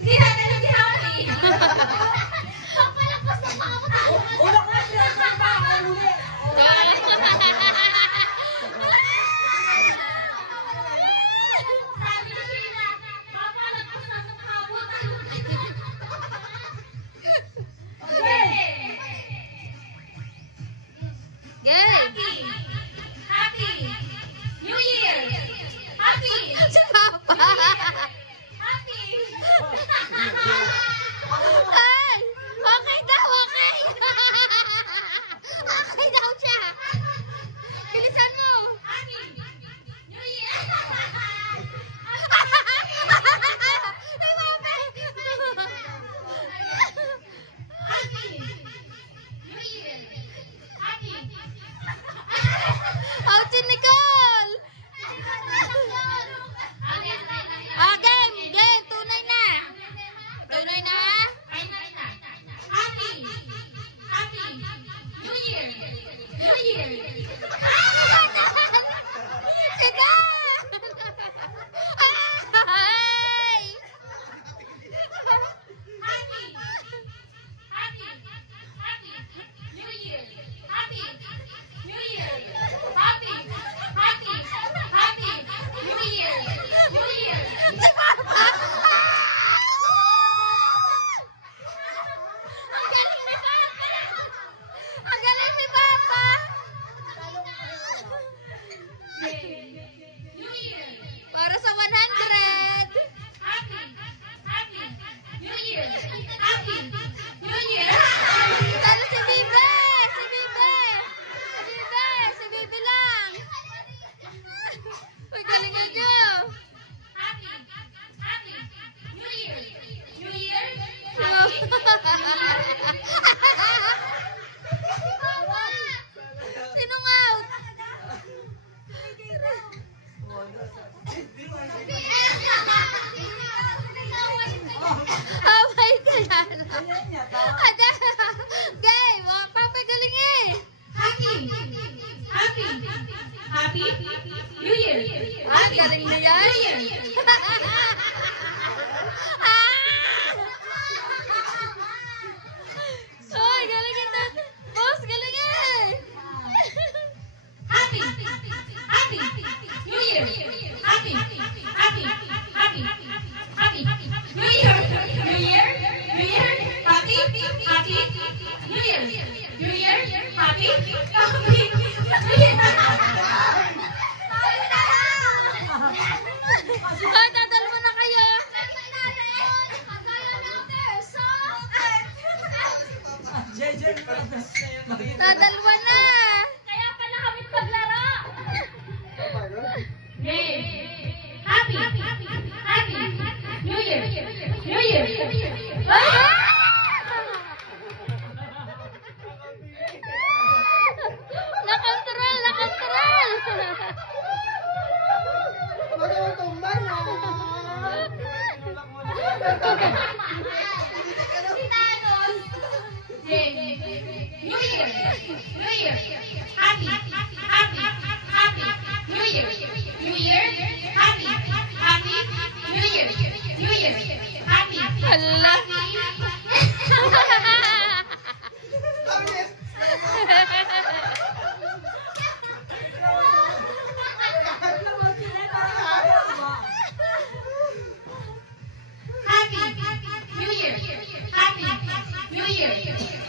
Hindi natin ang happy. Pagpalagpas ng mga matayo. Una ko na siya sa uli. Sabi ni Sheila, papalagpas ng mga matayo. Happy! Happy! New Year! Happy! Si Papa! Happy! Ay! Okay daw, okay! Okay daw siya! Bilisan mo! Happy! New Year! Ay, Papa! Happy! New Year! Happy! Oh, si Nicole! Ah, game! Game! Tunay na! Tunay na? Happy! Happy! New Year! New Year! Sida! Ay! Happy! Happy! Happy! New Year! Happy! New Year! Happy! Happy! Happy! New Year! New Year! Si Papa! Ang galing ni Papa! Ang galing ni Papa! New Year! Para sa 100! Happy! Happy! New Year! Happy! New Year! Talo si Bibe! Si Bibe! Si Bibe! Si Bibe lang! Uy, galingan nyo! Happy! Happy! New Year! New Year! Sinong out? Away ka lang. Ada! Game! Papa galing eh! Happy! Happy! Happy! New Year! Ah, galing na yan! New Year! Ay, galing ito! Boss, galing eh! Happy! Happy! New Year! Happy! Happy! Happy! Happy! New Year! New Year! New Year! Happy! Happy! New Year! New Year! Happy! Happy! New Year! Ay, dadalwa na kayo! Dadalwa na! Kaya pala kami paglaro! Game! Happy! Happy! New Year! New Year! Nakontrol! Nakontrol! Game! New Year! New Year! Happy! Happy! Happy! New Year! New Year! Happy! Happy! New Year! New Year! Happy! Hala! Happy! New Year! Happy! New Year!